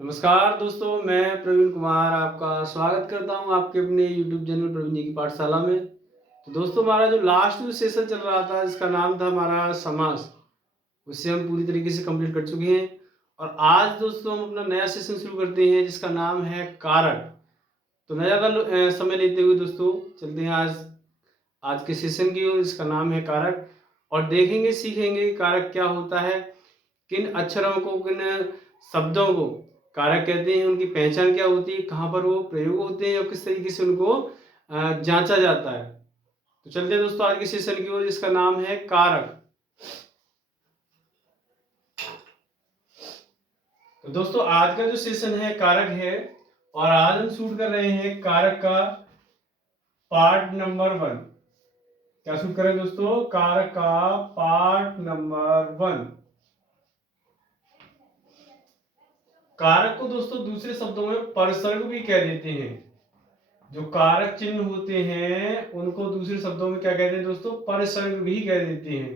नमस्कार दोस्तों, मैं प्रवीण कुमार आपका स्वागत करता हूं आपके अपने YouTube चैनल प्रवीण जी की पाठशाला में। तो दोस्तों, हमारा जो लास्ट जो सेशन चल रहा था जिसका नाम था हमारा समास, उसे हम पूरी तरीके से कंप्लीट कर चुके हैं। और आज दोस्तों हम अपना नया सेशन शुरू करते हैं जिसका नाम है कारक। तो न ज़्यादा समय लेते हुए दोस्तों चलते हैं आज के सेशन की ओर, जिसका नाम है कारक। और देखेंगे सीखेंगे कारक क्या होता है, किन अक्षरों को, किन शब्दों को कारक कहते हैं, उनकी पहचान क्या होती है, कहाँ पर वो प्रयोग होते हैं और किस तरीके से उनको जांचा जाता है। तो चलते हैं दोस्तों आज के सेशन की ओर, जिसका नाम है कारक। तो दोस्तों आज का जो सेशन है कारक है, और आज हम शूट कर रहे हैं कारक का पार्ट नंबर 1। क्या शूट कर रहे हैं दोस्तों? कारक का पार्ट नंबर 1। कारक को दोस्तों दूसरे शब्दों में परसर्ग भी कह देते हैं। जो कारक चिन्ह होते हैं उनको दूसरे शब्दों में क्या कहते हैं दोस्तों? परसर्ग भी कह देते हैं।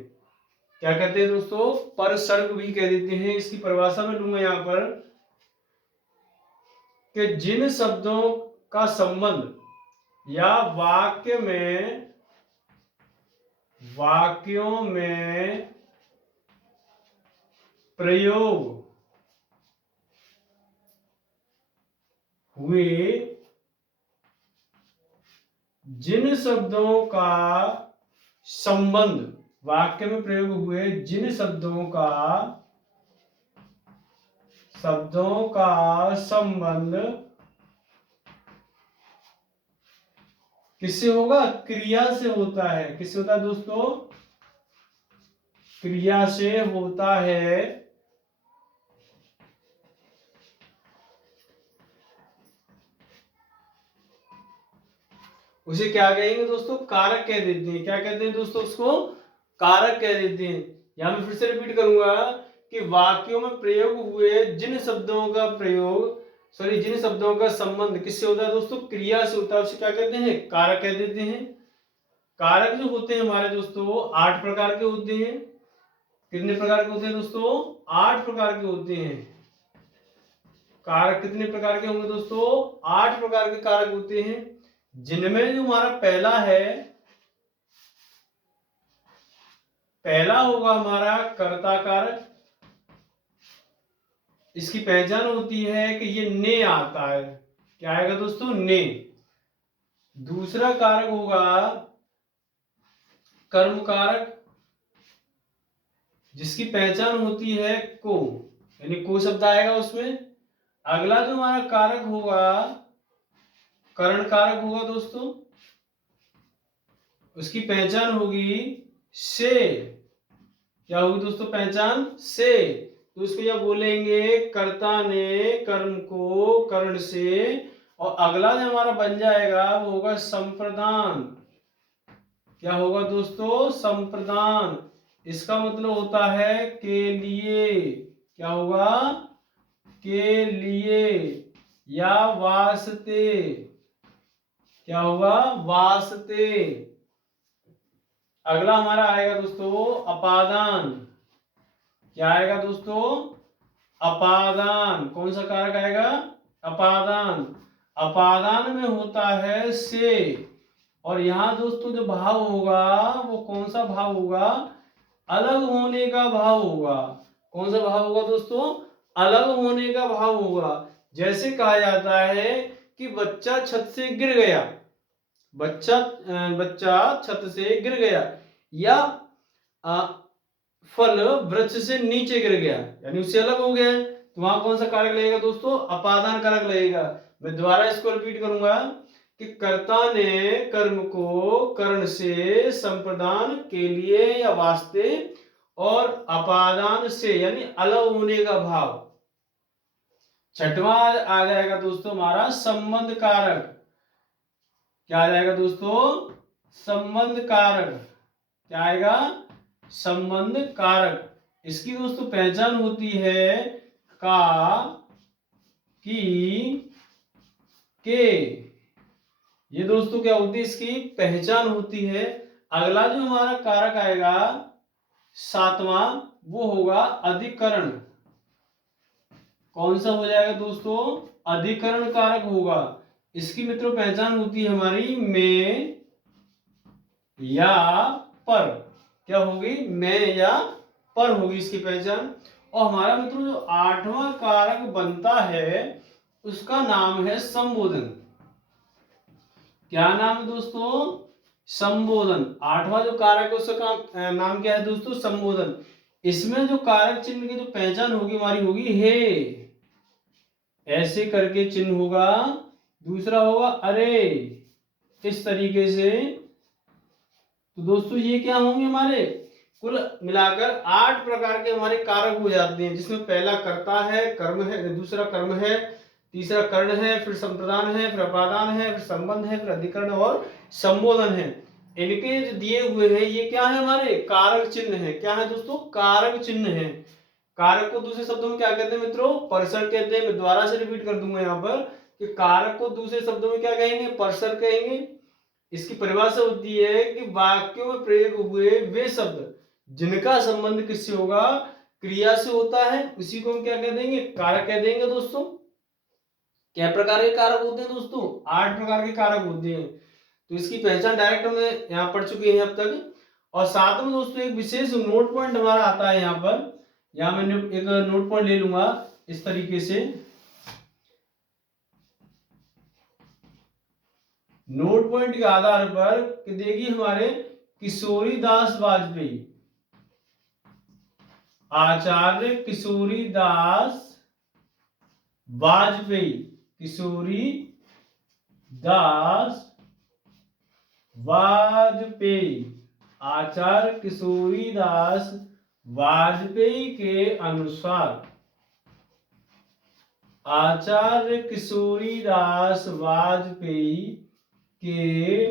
क्या कहते हैं दोस्तों? परसर्ग भी कह देते हैं। इसकी परिभाषा में लूंगा यहां पर कि जिन शब्दों का संबंध या वाक्यों में प्रयोग हुए, जिन शब्दों का संबंध, वाक्य में प्रयोग हुए जिन शब्दों का संबंध किससे होगा? क्रिया से होता है। किससे होता है दोस्तों? क्रिया से होता है। उसे क्या कहेंगे दोस्तों? कारक कह देते हैं। क्या कहते हैं दोस्तों? उसको कारक कह देते हैं। यहां मैं फिर से रिपीट करूंगा कि वाक्यों में प्रयोग हुए जिन शब्दों का जिन शब्दों का संबंध किससे होता है दोस्तों? क्रिया से होता है। उसे क्या कहते हैं? कारक कह देते हैं। कारक जो होते हैं हमारे दोस्तों 8 प्रकार के होते हैं। कितने प्रकार के होते हैं दोस्तों? 8 प्रकार के होते हैं। कारक कितने प्रकार के होंगे दोस्तों? 8 प्रकार के कारक होते हैं, जिनमें जो हमारा पहला होगा हमारा कर्ता कारक। इसकी पहचान होती है कि ये ने आता है। क्या आएगा दोस्तों? ने। दूसरा कारक होगा कर्म कारक, जिसकी पहचान होती है को, यानी को शब्द आएगा उसमें। अगला जो हमारा कारक होगा करण कारक होगा दोस्तों, उसकी पहचान होगी से। क्या होगी दोस्तों पहचान? से। तो इसको क्या बोलेंगे? कर्ता ने कर्म को करण से। और अगला जो हमारा बन जाएगा वो होगा संप्रदान। क्या होगा दोस्तों? संप्रदान। इसका मतलब होता है के लिए। क्या होगा? के लिए या वास्ते। क्या होगा? वास्ते। अगला हमारा आएगा दोस्तों अपादान। क्या आएगा दोस्तों? अपादान। कौन सा कारक आएगा? अपादान। अपादान में होता है से। और यहां दोस्तों जो भाव होगा वो कौन सा भाव होगा? अलग होने का भाव होगा। कौन सा भाव होगा दोस्तों? अलग होने का भाव होगा। जैसे कहा जाता है कि बच्चा छत से गिर गया, बच्चा छत से गिर गया, या फल वृक्ष से नीचे गिर गया, यानी उससे अलग हो गया। तो वहां कौन सा कारक लगेगा दोस्तों? अपादान कारक लगेगा। मैं दोबारा इसको रिपीट करूंगा कि कर्ता ने कर्म को करण से, संप्रदान के लिए या वास्ते, और अपादान से यानी अलग होने का भाव। छठवां आ जाएगा दोस्तों हमारा संबंध कारक। क्या आ जाएगा दोस्तों? संबंध कारक। क्या आएगा? संबंध कारक। इसकी दोस्तों पहचान होती है का, की, के। ये दोस्तों क्या होती है? इसकी पहचान होती है। अगला जो हमारा कारक आएगा 7वां, वो होगा अधिकरण। कौन सा हो जाएगा दोस्तों? अधिकरण कारक होगा। इसकी मित्रों पहचान होती है हमारी में या पर। क्या होगी? में या पर होगी इसकी पहचान। और हमारा मित्रों जो आठवां कारक बनता है उसका नाम है संबोधन। क्या नाम है दोस्तों? संबोधन। आठवां जो कारक है उसका नाम क्या है दोस्तों? संबोधन। इसमें जो कारक चिन्ह की जो पहचान होगी हमारी होगी हे, ऐसे करके चिन्ह होगा। दूसरा होगा अरे, इस तरीके से। तो दोस्तों ये क्या होंगे? हमारे कुल मिलाकर 8 प्रकार के हमारे कारक हो जाते हैं, जिसमें पहला कर्ता है, कर्म है, दूसरा कर्म है, तीसरा कर्ण है, फिर संप्रदान है, फिर अपादान है, फिर संबंध है, फिर अधिकरण और संबोधन है। इनके जो दिए हुए हैं ये क्या है? हमारे कारक चिन्ह है। क्या है दोस्तों? कारक चिन्ह है। कारक को दूसरे शब्दों में क्या कहते हैं मित्रों? पर्सन कहते हैं। मैं दोबारा से रिपीट कर दूंगा यहाँ पर कि कारक को दूसरे शब्दों में क्या कहेंगे? पर्सन कहेंगे। इसकी परिभाषा होती है कि वाक्यों में प्रयोग हुए वे शब्द जिनका संबंध किससे होगा? क्रिया से होता है, उसी को हम क्या कह देंगे? कारक कह देंगे दोस्तों। क्या प्रकार के कारक होते हैं दोस्तों? 8 प्रकार के कारक होते हैं। तो इसकी पहचान डायरेक्ट हम यहाँ पढ़ चुके हैं अब तक। और साथ में दोस्तों एक विशेष नोट पॉइंट हमारा आता है यहाँ पर। यहाँ मैंने एक नोट पॉइंट ले लूंगा इस तरीके से। नोट पॉइंट के आधार पर कि देखिए हमारे किशोरी दास वाजपेयी, आचार्य किशोरी दास वाजपेयी, किशोरी दास वाजपेयी, आचार्य किशोरी दास वाजपेयी के अनुसार, आचार्य किशोरी दास वाजपेयी के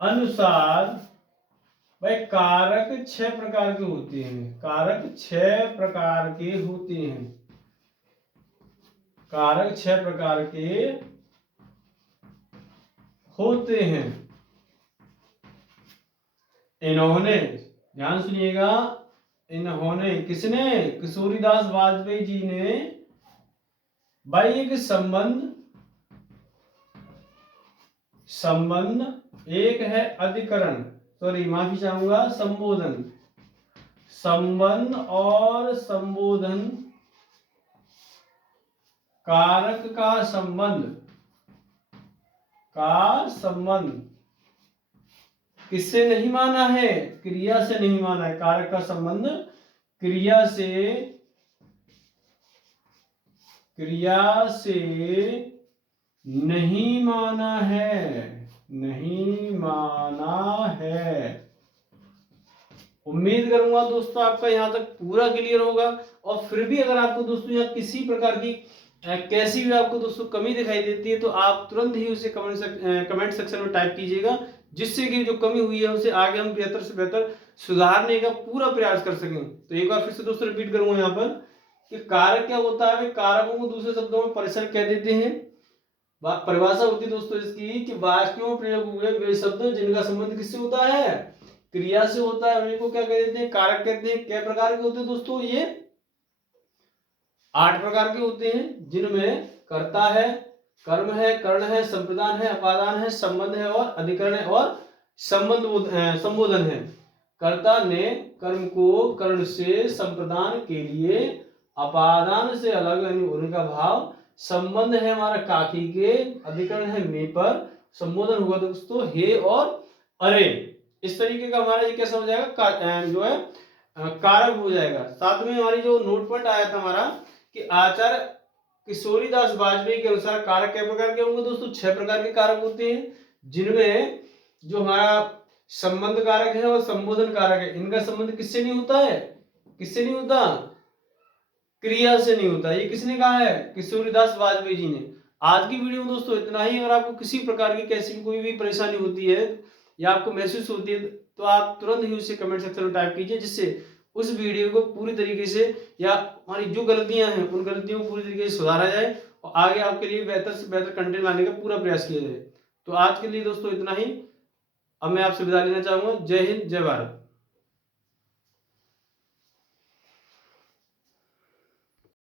अनुसार भाई कारक 6 प्रकार के होते हैं। कारक 6 प्रकार के होते हैं। कारक 6 प्रकार के होते हैं। इन्होंने, ध्यान सुनिएगा, इन्होंने, किसने? किशोरीदास वाजपेयी जी ने भाई एक संबंध, एक है अधिकरण, सॉरी माफी चाहूंगा, संबोधन, संबंध और संबोधन, कारक का संबंध किससे नहीं माना है? क्रिया से नहीं माना है। कारक का संबंध क्रिया से नहीं माना है। उम्मीद करूंगा दोस्तों आपका यहाँ तक पूरा क्लियर होगा। और फिर भी अगर आपको दोस्तों यहाँ किसी प्रकार की कैसी भी आपको दोस्तों कमी दिखाई देती है तो आप तुरंत ही उसे कमेंट सेक्शन में टाइप कीजिएगा, जिससे कि जो कमी हुई है उसे आगे हम बेहतर से बेहतर सुधारने का पूरा प्रयास कर सकें। तो एक बार फिर से दोस्तों रिपीट करूंगा यहाँ पर कि कारक क्या होता है? कारकों को दूसरे शब्दों में परिसर कह देते हैं। परिभाषा होती है दोस्तों इसकी कि वाक्यों में प्रयोग हुए वे शब्द जिनका संबंध किससे होता है? क्रिया से होता है, उन्हीं को क्या कह देते हैं? कारक कहते हैं। क्या प्रकार के होते हैं दोस्तों? ये 8 प्रकार के होते हैं, जिनमें कर्ता है, कर्म है, कर्ण है, संप्रदान है, अपादान है, संबंध है और अधिकरण है और संबोधन है। कर्ता ने कर्म को कर्ण से, संप्रदान के लिए अपादान से अलग होने का भाव, संबंध है हमारा काकी के, अधिकरण है में पर, संबोधन होगा दोस्तों हे और अरे। इस तरीके का हमारा ये कैसा हो जाएगा? जो है कारक हो जाएगा। साथ में हमारी जो नोट पॉइंट आया था हमारा कि आचार्य किशोरीदास वाजपेयी के अनुसार कारक क्या प्रकार के होंगे दोस्तों? 6 प्रकार के कारक होते हैं, जिनमें जो हमारा संबंध कारक है और संबोधन कारक है, इनका संबंध किससे नहीं होता है? किससे नहीं होता? क्रिया से नहीं होता। ये किसने कहा है? किशोरीदास वाजपेयी जी ने। आज की वीडियो में दोस्तों इतना ही। अगर आपको किसी प्रकार की कैसी कोई भी परेशानी होती है या आपको महसूस होती है तो आप तुरंत ही उसे कमेंट सेक्शन में टाइप कीजिए, जिससे उस वीडियो को पूरी तरीके से या हमारी जो गलतियां हैं उन गलतियों को पूरी तरीके से सुधारा जाए और आगे आपके लिए बेहतर से बेहतर कंटेंट लाने का पूरा प्रयास किया जाए। तो आज के लिए दोस्तों इतना ही। अब मैं आपसे विदा लेना चाहूंगा। जय हिंद, जय भारत।